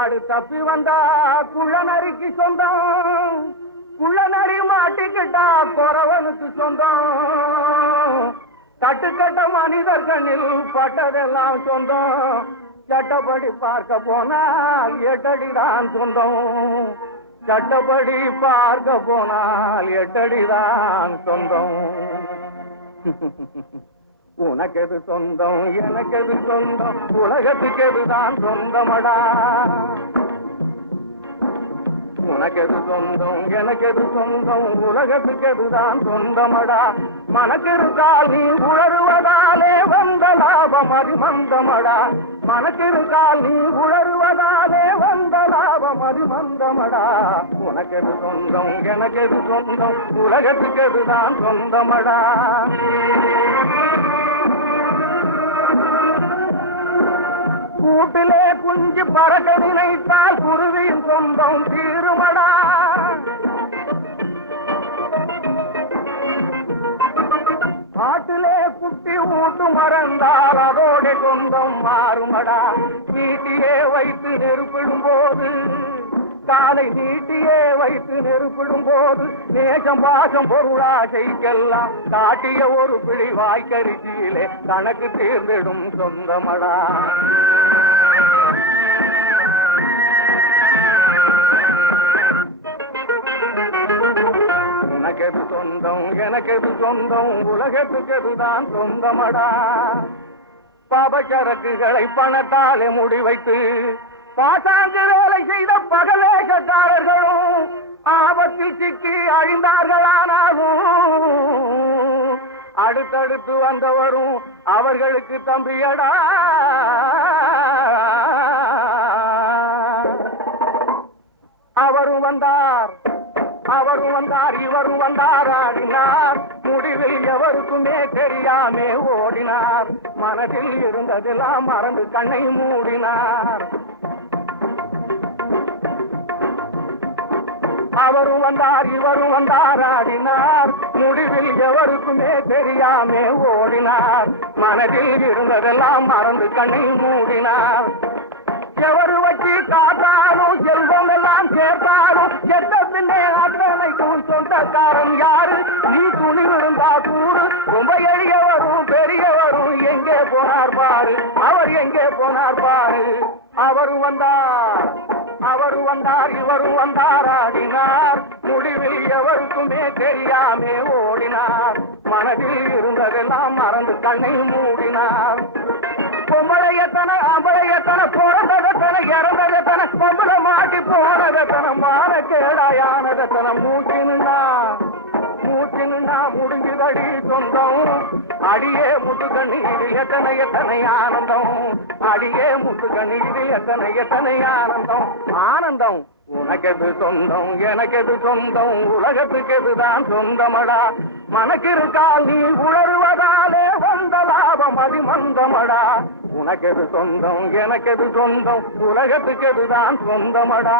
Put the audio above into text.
ஆடு தப்பி வந்தா குள்ள நரிக்கு சொந்தம், குள்ள நரி மாட்டிக்கிட்டா குறவனுக்கு சொந்தம். தட்டுக்கட்ட மனிதர் கண்ணில் பட்டதெல்லாம் சொந்தம். சட்டப்படி பார்க்க போனால் 8 அடிதான் சொந்தம். சட்டப்படி பார்க்க போனால் 8 அடிதான் சொந்தம். உனக்கெது சொந்தம் எனக்கெது சொந்தம், உலகத்துக்கு எதுதான் சொந்தமடா. உனக்கெது சொந்தம் எனக்கெது சொந்தம், உலகத்துக்கு எதுதான் சொந்தமடா. மனக்கிருக்கால் நீ உணருவதாலே வந்த லாபம் அதிமந்தமடா. மனக்கிருக்கால் நீ உணருவதாலே வந்த லாபம் அதிமந்தமடா. உனக்கெது சொந்தம் எனக்கெது சொந்தம், உலகத்துக்கு எதுதான் சொந்தமடா. கூட்டிலே குஞ்சு பறக்க நினைத்தால் குருவியின் சொந்தம் தீருமடா. காட்டிலே குட்டி ஊட்டு மறந்தால் அதோட சொந்தம் மாறுமடா. நீட்டியே வைத்து நெருப்பிடும் போது, காலை நீட்டியே வைத்து நெருப்பிடும் போது, நேசம் பாசம் பொருளாசைக்கெல்லாம் காட்டிய ஒரு பிடி வாய்க்கரிசியிலே கணக்கு தீர்ந்திடும் சொந்தமடா. உனக்கெது சொந்தம் எனக்கெது சொந்தம், உலகத்துக்கு எதுதான் சொந்தமடா. பாபச்சரக்குகளை பணத்தாலே முடிவைத்து பாசாங்கு வேலை செய்த பகலேசக்காரர்களும் ஆபத்தில் சிக்கி அழிந்தார்களானாலும் அடுத்தடுத்து வந்தவரும் அவர்களுக்கு தம்பியடா. அவரும் வந்தார் இவரும் வந்தார் ஆடினார். முடிவில் எவருக்குமே தெரியாமே ஓடினார். மனதில் இருந்ததெல்லாம் மறந்து கண்ணை மூடினார். அவரும் வந்தார் இவரும் வந்தார் ஆடினார். முடிவில் எவருக்குமே தெரியாமே ஓடினார். மனதில் இருந்ததெல்லாம் மறந்து கண்ணை மூடினார். எவரு வச்சு காத்தாலும் செல்வம் எல்லாம் சேர்த்தாலும் எத்த பின்னே அத்தனைக்கும் சொந்தக்காரன் யாரு? நீ துணி விழுந்தா கூறு. ரொம்ப எளியவரும் பெரியவரும் எங்கே போனார் பாரு, அவர் எங்கே போனார் பாரு. அவரும் வந்தார் இவரும் வந்தார் ஆடினார். முடிவில் எவருக்குமே தெரியாமே ஓடினார். மனதில் இருந்ததெல்லாம் மறந்து கண்ணை மூடினார். பொம்பளையத்தன ஆம்பளையத்தன பிறந்ததத்தன இறந்ததத்தன பொம்பள மாட்டி போனதத்தன மான கேடாயானதத்தன மூச்சினுண்ணா முடிஞ்சுதடி சொந்தம். அடியே முத்து கண்ணீரில் எத்தனை எத்தனை ஆனந்தம். அடியே முத்து கண்ணீரில் எத்தனை எத்தனை ஆனந்தம். ஆனந்தம் உனக்கெது சொந்தம் எனக்கெது சொந்தம், உலகத்துக்கு எதுதான் சொந்தமடா. மனக்கிருக்கால் நீ உணர்வதாலே வந்த லாபம் அதிமந்தமடா. உனக்கெது சொந்தம் எனக்கெது சொந்தம், உலகத்துக்கு எதுதான் சொந்தமடா.